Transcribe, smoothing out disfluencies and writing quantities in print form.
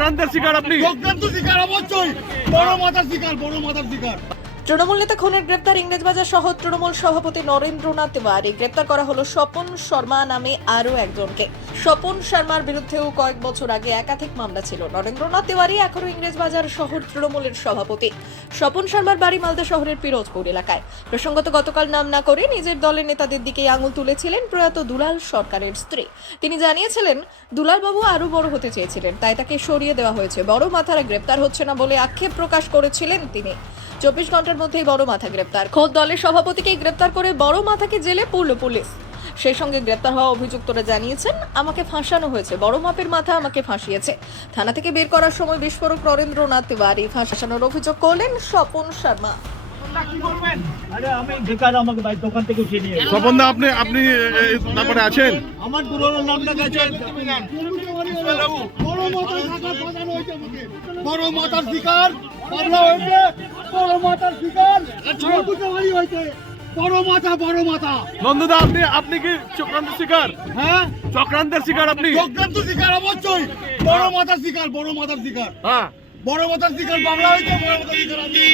চক্রান্তের শিকার আপনি? চক্রান্ত শিকার অবশ্যই, বড় মাথার শিকার, বড় মাথার শিকার। তৃণমূল নেতা খুনের গ্রেপ্তার ইংরেজবাজার সহ তৃণমূল সভাপতি নরেন্দ্রনাথ তিওয়ারি। গ্রেপ্তার করা হলো স্বপন শর্মা নামে আরও একজনকে। স্বপন শর্মার বিরুদ্ধেও কয়েক বছর আগে একাধিক মামলা ছিল। নরেন্দ্রনাথ তিওয়ারি এখনো ইংরেজবাজার শহর তৃণমূলের সভাপতি। স্বপন শর্মার বাড়ি মালদা শহরের পিরোজপুর এলাকায়। প্রসঙ্গত গতকাল নাম না করে নিজের দলের নেতাদের দিকেই আঙুল তুলেছিলেন প্রয়াত দুলাল সরকারের স্ত্রী। তিনি জানিয়েছিলেন দুলালবাবু আরও বড় হতে চেয়েছিলেন, তাই তাকে সরিয়ে দেওয়া হয়েছে। বড় মাথারা গ্রেপ্তার হচ্ছে না বলে আক্ষেপ প্রকাশ করেছিলেন তিনি। 24 ঘন্টার মধ্যেই বড় মাথা গ্রেপ্তার। খোদ দলের সভাপতিকেই গ্রেপ্তার করে বড় মাথাকে জেলে পুরল পুলিশ। সেই সঙ্গে গ্রেপ্তার হওয়া অভিযুক্তরা জানিয়েছেন, আমাকে ফাঁসানো হয়েছে, বড় মাপের মাথা আমাকে ফাঁসিয়েছে। থানা থেকে বের করার সময় বিস্ফোরক নরেন্দ্রনাথ তিওয়ারি ফাঁসানোর অভিযোগ করলেন স্বপন শর্মা। স্বপনদা, আপনি তারপরে আছেন? আমার দুলালের নামটা গেছে। বড় মাথার শিকার ফাঁসানো হয়েছে আমাকে। বড় মাথার শিকার মামলা হয়েছে, বড় মাথার শিকার বুঝতে পারি হয়েছে। বড় মাথা, বড় মাথা। নন্দদা, আপনি কি চক্রান্তের শিকার? হ্যাঁ, চক্রান্তের শিকার আপনি? চক্রান্ত শিকার অবশ্যই, বড় মাথার শিকার, বড় মাথার শিকার। হ্যাঁ, বড় মাথার শিকার বাংলা হয়েছে, বড় মাথার শিকার আমি।